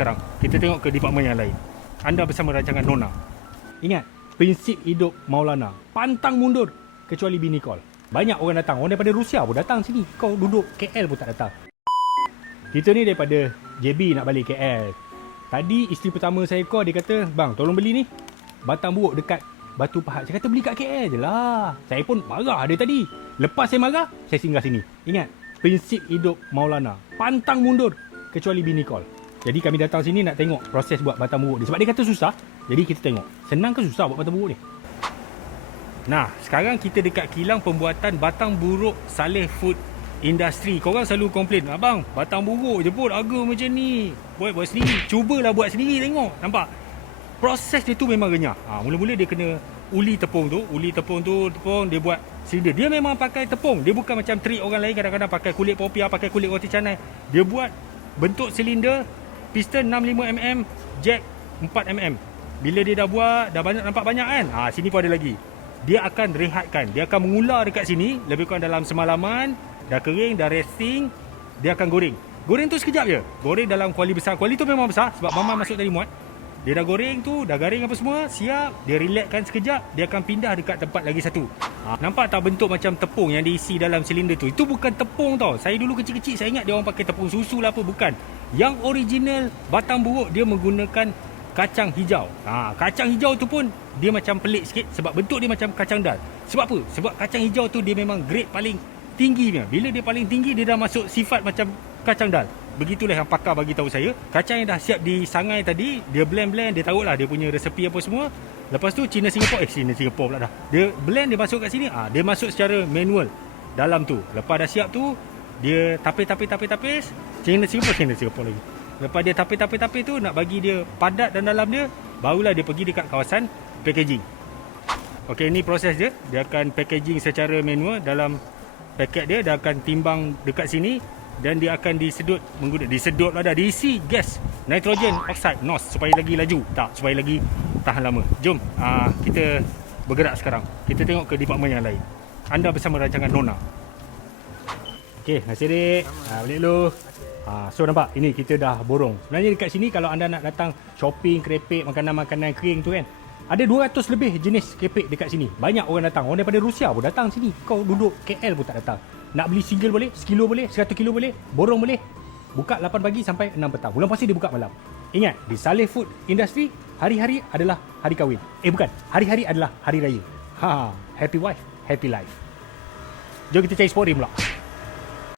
Sekarang kita tengok ke departmen yang lain. Anda bersama rancangan Nona. Ingat, prinsip hidup Maulana, pantang mundur kecuali bini call. Banyak orang datang, orang daripada Rusia pun datang sini. Kau duduk KL pun tak datang. Kita ni daripada JB nak balik KL. Tadi isteri pertama saya call, dia kata, "Bang, tolong beli ni batang buruk dekat Batu Pahat." Saya kata beli kat KL je lah. Saya pun marah dia tadi. Lepas saya marah, saya singgah sini. Ingat, prinsip hidup Maulana, pantang mundur kecuali bini call. Jadi kami datang sini nak tengok proses buat batang buruk ni. Sebab dia kata susah, jadi kita tengok. Senang ke susah buat batang buruk ni? Nah, sekarang kita dekat kilang pembuatan batang buruk Saleh Food Industry. Korang selalu komplain, "Abang, batang buruk je pun harga macam ni. Buat sendiri." Cubalah buat sendiri, tengok. Nampak? Proses dia tu memang renyah. Mula-mula dia kena uli tepung tu, dia buat silinder. Dia memang pakai tepung. Dia bukan macam trik orang lain kadang-kadang pakai kulit popia, pakai kulit roti canai. Dia buat bentuk silinder, piston 65mm, jack 4mm. Bila dia dah buat, dah banyak, nampak banyak kan? Sini pun ada lagi. Dia akan rehatkan. Dia akan mengular dekat sini, lebih kurang dalam semalaman. Dah kering, dah resting, dia akan goreng. Goreng tu sekejap je. Goreng dalam kuali besar. Kuali tu memang besar sebab mama masuk tadi muat. Dia dah goreng tu, dah garing apa semua, siap. Dia relaxkan sekejap, dia akan pindah dekat tempat lagi satu. Nampak tak bentuk macam tepung yang diisi dalam silinder tu? Itu bukan tepung tau. Saya dulu kecil-kecil, saya ingat dia orang pakai tepung susu lah apa. Bukan. Yang original batang buruk, dia menggunakan kacang hijau. Kacang hijau tu pun dia macam pelik sikit sebab bentuk dia macam kacang dal. Sebab apa? Sebab kacang hijau tu dia memang grade paling tinggi punya. Bila dia paling tinggi, dia dah masuk sifat macam kacang dal. Begitulah yang pakar bagi tahu saya. Kacang yang dah siap disangai tadi, dia blend, dia taruhlah dia punya resepi apa semua. Lepas tu Cina Singapore pula dah. Dia blend, dia masuk kat sini. Dia masuk secara manual dalam tu. Lepas dah siap tu, dia tapis. Cina Singapore lagi. Lepas dia tapis tu, nak bagi dia padat dan dalam dia, barulah dia pergi dekat kawasan packaging. Okey, ini proses dia. Dia akan packaging secara manual dalam paket dia. Dia akan timbang dekat sini dan dia akan diisi gas nitrogen oxide NOx supaya lagi laju, supaya lagi tahan lama. Jom kita bergerak sekarang. Kita tengok ke departmen yang lain. Anda bersama rancangan Nona. Okey, nasi dik. Balik dulu. So nampak, ini kita dah borong. Sebenarnya dekat sini kalau anda nak datang shopping, kerepek, makanan-makanan kering tu kan, ada 200 lebih jenis kerepek dekat sini. Banyak orang datang. Orang daripada Rusia pun datang sini. Kau duduk KL pun tak datang. Nak beli single boleh, sekilo boleh, 100 kilo boleh, borong boleh. Buka 8 pagi sampai 6 petang. Bulan puasa dia buka malam. Ingat, di Saleh Food Industry, hari-hari adalah hari kahwin. Bukan, hari-hari adalah hari raya. Happy wife, happy life. Jom kita cari sport pula.